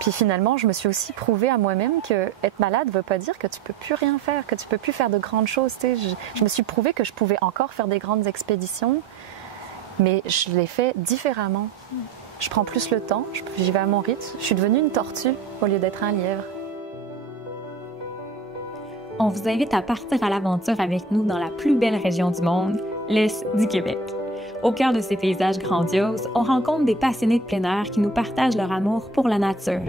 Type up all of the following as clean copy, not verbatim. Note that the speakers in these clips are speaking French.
Puis finalement, je me suis aussi prouvé à moi-même que être malade ne veut pas dire que tu peux plus rien faire, que tu peux plus faire de grandes choses. Tu sais. Je me suis prouvé que je pouvais encore faire des grandes expéditions, mais je l'ai fait différemment. Je prends plus le temps, j'y vais à mon rythme. Je suis devenue une tortue au lieu d'être un lièvre. On vous invite à partir à l'aventure avec nous dans la plus belle région du monde, l'Est du Québec. Au cœur de ces paysages grandioses, on rencontre des passionnés de plein air qui nous partagent leur amour pour la nature.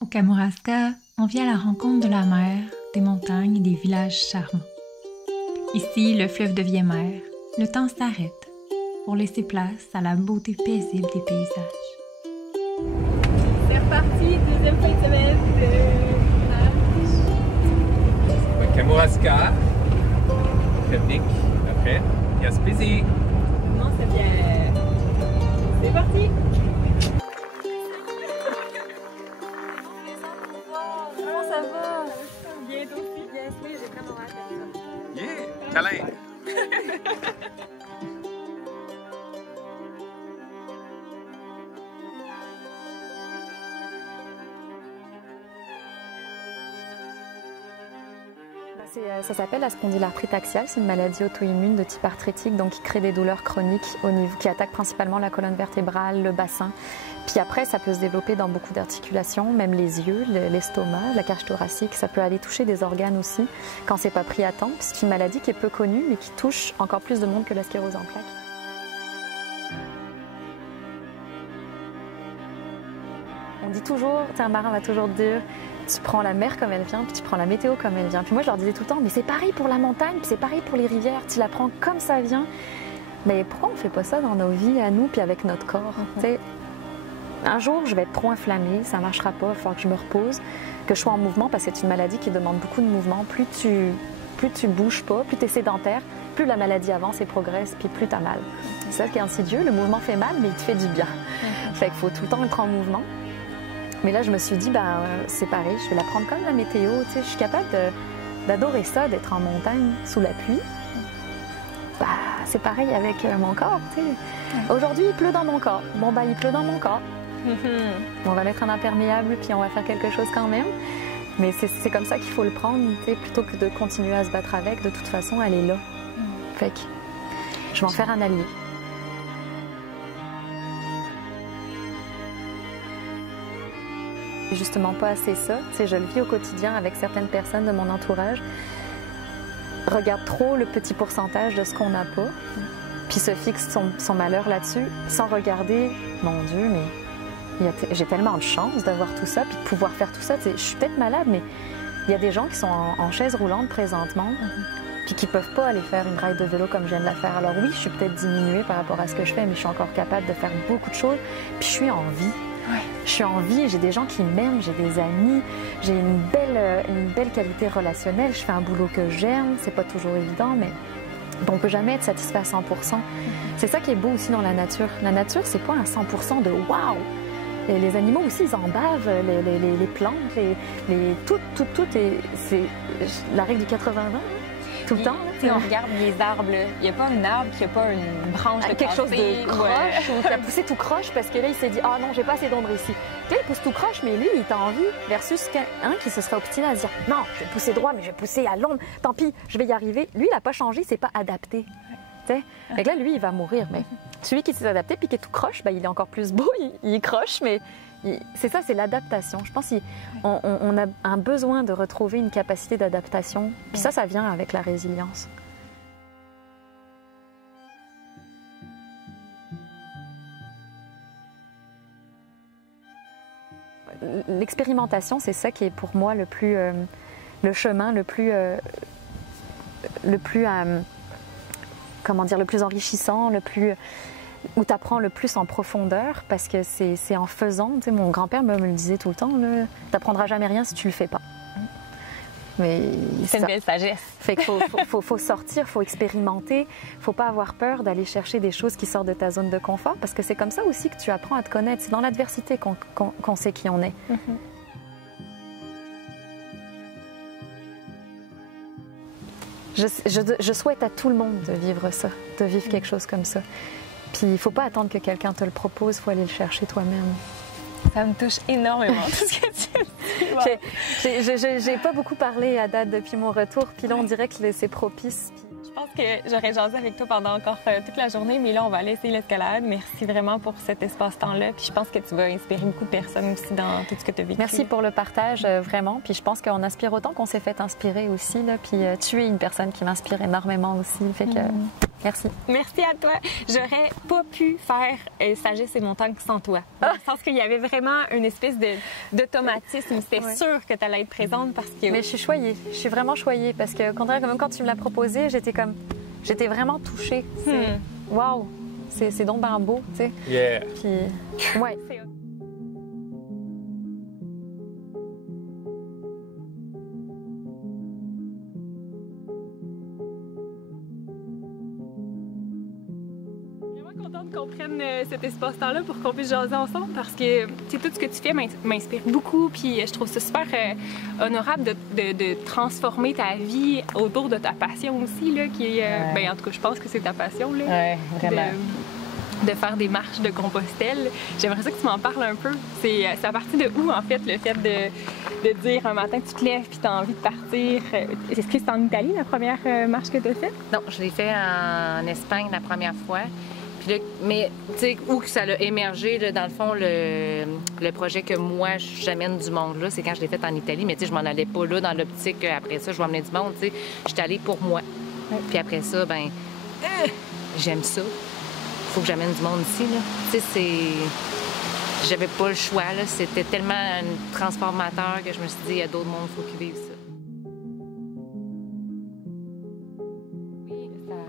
Au Kamouraska, on vient à la rencontre de la mer, des montagnes et des villages charmants. Ici, le fleuve devient mer, le temps s'arrête pour laisser place à la beauté paisible des paysages. C'est reparti, deuxième fin de semaine de Kamouraska, Québec, après Gaspésie. Non, c'est bien. C'est parti! Comment ça va? Bien, toi aussi? Bien, oui, j'ai vraiment hâte d'être là. Yeah! Câlin! Ça s'appelle la spondylarthrite axiale, c'est une maladie auto-immune de type arthritique, donc qui crée des douleurs chroniques qui attaquent principalement la colonne vertébrale, le bassin. Puis après, ça peut se développer dans beaucoup d'articulations, même les yeux, l'estomac, la cage thoracique. Ça peut aller toucher des organes aussi quand c'est pas pris à temps. C'est une maladie qui est peu connue, mais qui touche encore plus de monde que la sclérose en plaques. On dit toujours, un marin va toujours dire, tu prends la mer comme elle vient, puis tu prends la météo comme elle vient. Puis moi, je leur disais tout le temps, mais c'est pareil pour la montagne, puis c'est pareil pour les rivières, tu la prends comme ça vient. Mais pourquoi on ne fait pas ça dans nos vies, à nous, puis avec notre corps? Un jour, je vais être trop inflammée, ça ne marchera pas, il va falloir que je me repose, que je sois en mouvement, parce que c'est une maladie qui demande beaucoup de mouvement. Plus tu bouges pas, plus tu es sédentaire, plus la maladie avance et progresse, puis plus tu as mal. C'est ça qui est insidieux, le mouvement fait mal, mais il te fait du bien. Fait qu'il faut tout le temps être en mouvement. Mais là, je me suis dit, c'est pareil, je vais la prendre comme la météo. Je suis capable d'adorer ça, d'être en montagne sous la pluie. C'est pareil avec mon corps. Aujourd'hui, il pleut dans mon corps. Il pleut dans mon corps. On va mettre un imperméable, puis on va faire quelque chose quand même. Mais c'est comme ça qu'il faut le prendre, plutôt que de continuer à se battre avec. De toute façon, elle est là. Fait que je vais en faire un allié. Justement pas assez ça. Je le vis au quotidien avec certaines personnes de mon entourage. Regarde trop le petit pourcentage de ce qu'on n'a pas, puis se fixe son malheur là-dessus, sans regarder, mon Dieu, mais j'ai tellement de chance d'avoir tout ça, puis de pouvoir faire tout ça. Je suis peut-être malade, mais il y a des gens qui sont en chaise roulante présentement, puis qui ne peuvent pas aller faire une ride de vélo comme je viens de la faire. Alors oui, je suis peut-être diminuée par rapport à ce que je fais, mais je suis encore capable de faire beaucoup de choses, puis je suis en vie. Ouais. Je suis en vie, j'ai des gens qui m'aiment, j'ai des amis, j'ai une belle qualité relationnelle, je fais un boulot que j'aime, c'est pas toujours évident, mais on peut jamais être satisfait à 100%. C'est ça qui est beau aussi dans la nature. La nature, c'est pas un 100% de waouh! Et les animaux aussi, ils en bavent, les plantes, tout, c'est la règle du 80-20. Tout le temps. Si on regarde les arbres, il n'y a pas un arbre qui n'a pas une branche de quelque chose de croche ou qui a poussé tout croche parce que là, il s'est dit « Ah non, j'ai pas assez d'ombre ici ». Là, il pousse tout croche, mais lui, il est en vie versus un qui se serait obstiné à se dire « Non, je vais pousser droit, mais je vais pousser à l'ombre. Tant pis, je vais y arriver ». Lui, il n'a pas changé, c'est pas adapté. Fait que là, lui, il va mourir. Mais celui qui s'est adapté puis qui est tout croche, il est encore plus beau, il croche, mais c'est ça, c'est l'adaptation. Je pense qu'on a un besoin de retrouver une capacité d'adaptation. Puis ça vient avec la résilience. l'expérimentation, c'est ça qui est pour moi le chemin le plus comment dire, le plus enrichissant, où tu apprends le plus en profondeur, parce que c'est en faisant. Tu sais, mon grand-père me le disait tout le temps, tu n'apprendras jamais rien si tu le fais pas. Mais c'est une belle sagesse. Fait qu'il faut sortir, faut expérimenter, faut pas avoir peur d'aller chercher des choses qui sortent de ta zone de confort, parce que c'est comme ça aussi que tu apprends à te connaître. C'est dans l'adversité qu'on sait qui on est. Je souhaite à tout le monde de vivre ça, de vivre quelque chose comme ça. Puis il faut pas attendre que quelqu'un te le propose, il faut aller le chercher toi-même. Ça me touche énormément, tout ce que tu dis. J'ai pas beaucoup parlé à date depuis mon retour, puis là on dirait que c'est propice. Je pense que j'aurais jasé avec toi pendant encore toute la journée, mais là on va aller essayer l'escalade. Merci vraiment pour cet espace-temps-là, puis je pense que tu vas inspirer beaucoup de personnes aussi dans tout ce que tu as vécu. Merci pour le partage, vraiment, puis je pense qu'on inspire autant qu'on s'est fait inspirer aussi, là, puis tu es une personne qui m'inspire énormément aussi, fait que... Merci. Merci à toi. J'aurais pas pu faire Sagesse et Montagne sans toi. Dans le sens qu'il y avait vraiment une espèce d'automatisme. C'était sûr que tu allais être présente parce que... Mais je suis choyée. Je suis vraiment choyée parce que, même quand tu me l'as proposé, j'étais vraiment touchée. Waouh! C'est donc ben beau, tu sais. Yeah. Puis, ouais. Qu'on prenne cet espace-temps-là pour qu'on puisse jaser ensemble parce que tout ce que tu fais m'inspire beaucoup puis je trouve ça super honorable de transformer ta vie autour de ta passion aussi, là, qui est, ben, en tout cas, je pense que c'est ta passion, là, vraiment. De faire des marches de Compostelle. J'aimerais ça que tu m'en parles un peu. C'est à partir de où, en fait, le fait de dire un matin que tu te lèves puis tu as envie de partir? Est-ce que c'est en Italie, la première marche que tu as faite? Non, je l'ai fait en Espagne la première fois. Puis là, mais tu sais, où que ça a émergé, là, dans le fond, le projet que moi, j'amène du monde, là, c'est quand je l'ai fait en Italie. Mais tu sais, je m'en allais pas là dans l'optique après ça, je vais emmener du monde, tu sais. J'étais allée pour moi. Puis après ça, ben j'aime ça. Faut que j'amène du monde ici, là. Tu sais, j'avais pas le choix, là. C'était tellement un transformateur que je me suis dit, il y a d'autres mondes, faut qu'ils vivent ça.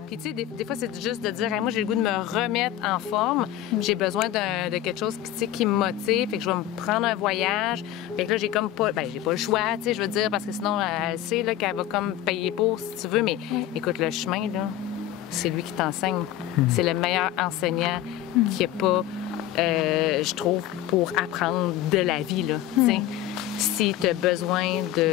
Puis tu sais, des fois, c'est juste de dire, hey, moi, j'ai le goût de me remettre en forme. J'ai besoin de quelque chose qui me motive. Fait que je vais me prendre un voyage. Fait que là, j'ai comme pas... Ben, j'ai pas le choix, tu sais, je veux dire, parce que sinon, elle sait là, qu'elle va comme payer pour, si tu veux. Mais écoute, le chemin, là, c'est lui qui t'enseigne. C'est le meilleur enseignant qu'il n'y a pas, je trouve, pour apprendre de la vie, là. Tu sais, si tu as besoin de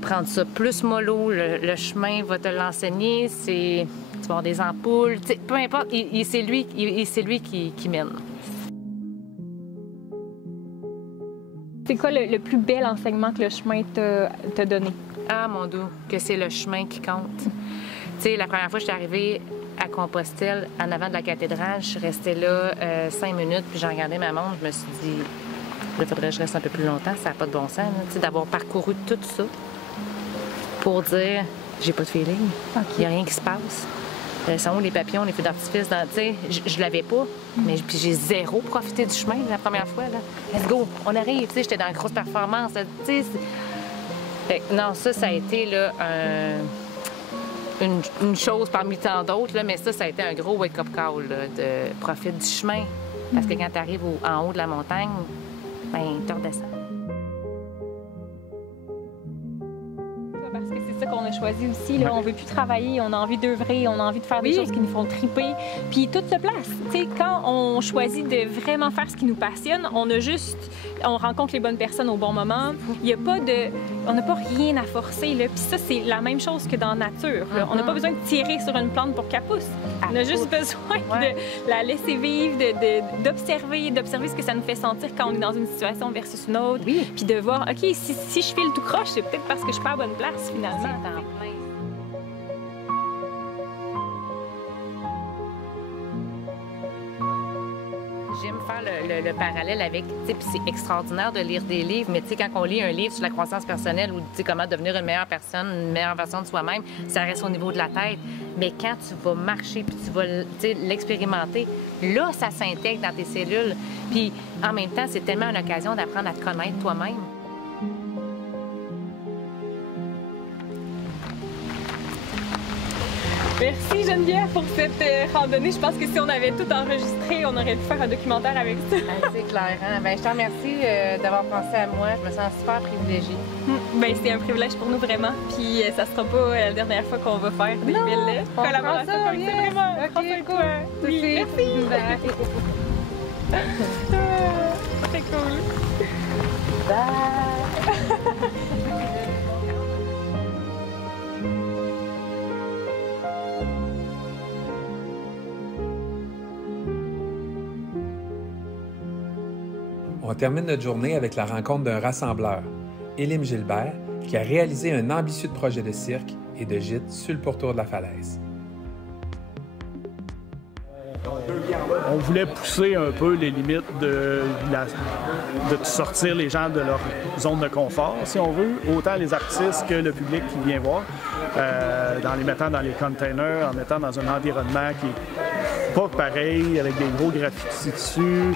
prendre ça plus mollo, le chemin va te l'enseigner, tu vas avoir des ampoules, peu importe, c'est lui qui mène. C'est quoi le plus bel enseignement que le chemin t'a donné? Ah, mon Dieu, que c'est le chemin qui compte. Tu sais, la première fois que je suis arrivée à Compostelle, en avant de la cathédrale, je suis restée là 5 minutes, puis j'ai regardé ma montre, je me suis dit... Il faudrait que je reste un peu plus longtemps, ça n'a pas de bon sens, d'avoir parcouru tout ça pour dire j'ai pas de feeling, il n'y a rien qui se passe. Sont où les papillons, les feux d'artifice? Je l'avais pas, mais puis j'ai zéro profité du chemin la première fois. Là. Let's go, on arrive, j'étais dans une grosse performance. Non, ça a été là, une chose parmi tant d'autres, là, mais ça a été un gros wake-up call là, de profite du chemin. Parce que quand tu arrives en haut de la montagne, ben, tu redescends. Parce que c'est ça qu'on a choisi aussi. Là. On veut plus travailler, on a envie d'œuvrer, on a envie de faire des choses qui nous font triper. Puis tout se place. T'sais, quand on choisit de vraiment faire ce qui nous passionne, on rencontre les bonnes personnes au bon moment. Il y a pas on n'a pas rien à forcer. Là. Puis ça, c'est la même chose que dans la nature. Là. On n'a pas besoin de tirer sur une plante pour qu'elle pousse. On a juste besoin de la laisser vivre, d'observer ce que ça nous fait sentir quand on est dans une situation versus une autre. Puis de voir, OK, si je file tout croche, c'est peut-être parce que je suis pas à la bonne place, finalement. J'aime faire le parallèle avec, tu sais, puis c'est extraordinaire de lire des livres, mais tu sais, quand on lit un livre sur la croissance personnelle ou, tu sais, comment devenir une meilleure personne, une meilleure version de soi-même, ça reste au niveau de la tête. Mais quand tu vas marcher puis tu vas, tu sais, l'expérimenter, là, ça s'intègre dans tes cellules. Puis, en même temps, c'est tellement une occasion d'apprendre à te connaître toi-même. Merci Geneviève pour cette randonnée. Je pense que si on avait tout enregistré, on aurait pu faire un documentaire avec ça. C'est clair, hein? Ben, je te remercie d'avoir pensé à moi. Je me sens super privilégiée. Ben, c'est un privilège pour nous vraiment. Puis ça sera pas la dernière fois qu'on va faire des belles collaborations comme ça. Vraiment. OK, cool. Oui, merci. Très cool. Bye. On termine notre journée avec la rencontre d'un rassembleur, Élim Gilbert, qui a réalisé un ambitieux projet de cirque et de gîte sur le pourtour de la falaise. On voulait pousser un peu les limites de sortir les gens de leur zone de confort, si on veut, autant les artistes que le public qui vient voir, en les mettant dans les containers, en mettant dans un environnement qui n'est pas pareil, avec des gros graffitis dessus.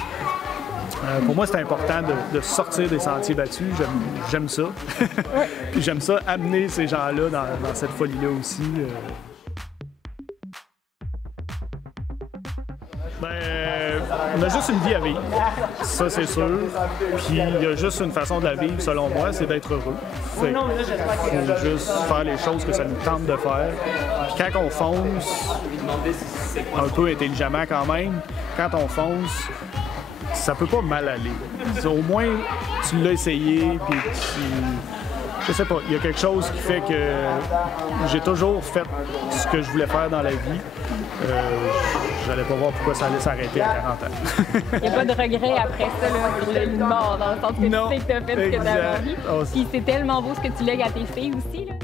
Pour moi, c'est important de sortir des sentiers battus. J'aime ça. Puis j'aime ça, amener ces gens-là dans cette folie-là aussi. On a juste une vie à vivre, ça c'est sûr. Puis il y a juste une façon de la vivre, selon moi, c'est d'être heureux. Il faut juste faire les choses que ça nous tente de faire. Puis quand on fonce, un peu intelligemment quand même, quand on fonce, ça peut pas mal aller. Au moins, tu l'as essayé, puis je sais pas, il y a quelque chose qui fait que j'ai toujours fait ce que je voulais faire dans la vie. J'allais pas voir pourquoi ça allait s'arrêter à 40 ans. Il n'y a pas de regret après ça, là, sur le lit de mort, dans le sens que non, tu sais que tu as fait ce que tu avais envie. Puis c'est tellement beau ce que tu lègues à tes filles aussi. Là.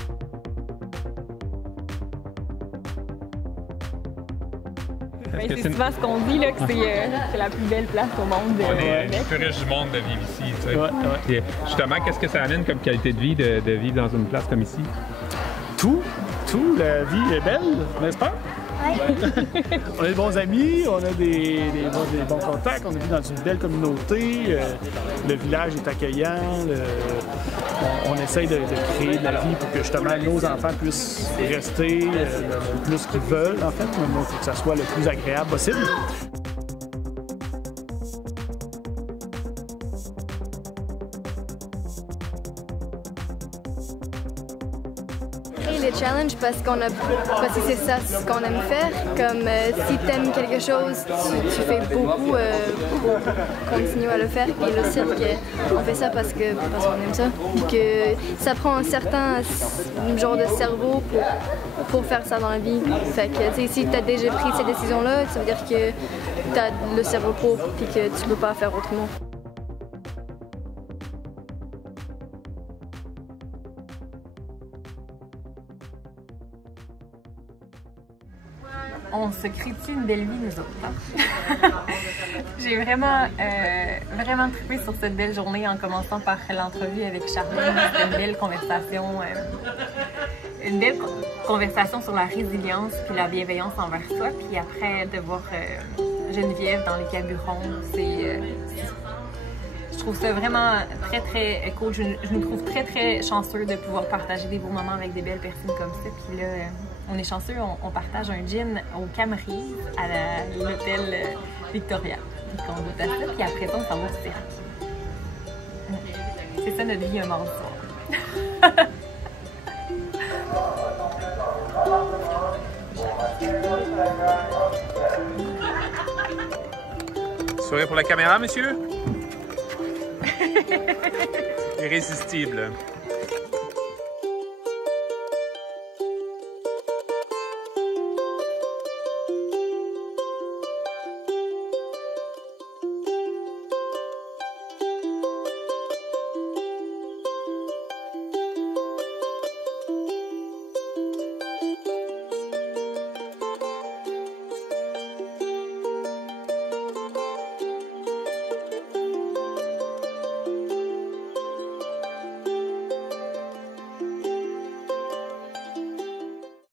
Ben, c'est souvent ce qu'on dit, là, que c'est la plus belle place au monde. On est les plus riches du monde de vivre ici. Tu sais. Puis, justement, qu'est-ce que ça amène comme qualité de vie de vivre dans une place comme ici? Tout. La vie est belle, n'est-ce pas? On a des bons amis, on a des bons contacts, on vit dans une belle communauté, le village est accueillant, on essaye de créer de la vie pour que justement nos enfants puissent rester le plus qu'ils veulent en fait, pour que ça soit le plus agréable possible. Les challenges parce que c'est ça ce qu'on aime faire. Comme si tu aimes quelque chose, tu fais beaucoup pour continuer à le faire. Et le cirque, on fait ça parce qu'on aime ça. Que ça prend un certain genre de cerveau pour faire ça dans la vie. Fait que si tu as déjà pris ces décisions-là, ça veut dire que tu as le cerveau propre et que tu peux pas faire autrement. On se crée-tu une belle vie, nous autres? Hein? J'ai vraiment trippé sur cette belle journée en commençant par l'entrevue avec Charline. C'était une belle conversation sur la résilience puis la bienveillance envers soi. Puis après, de voir Geneviève dans les caburons, je trouve ça vraiment très, très cool. Je me trouve très, très chanceux de pouvoir partager des beaux moments avec des belles personnes comme ça. Puis là, on est chanceux, on partage un gin au Camerise à l'hôtel Victoria. Donc on goûte à ça, puis après ça, on s'en va au cirque. C'est ça notre vie un mardi soir. Sourire pour la caméra, monsieur? Irrésistible.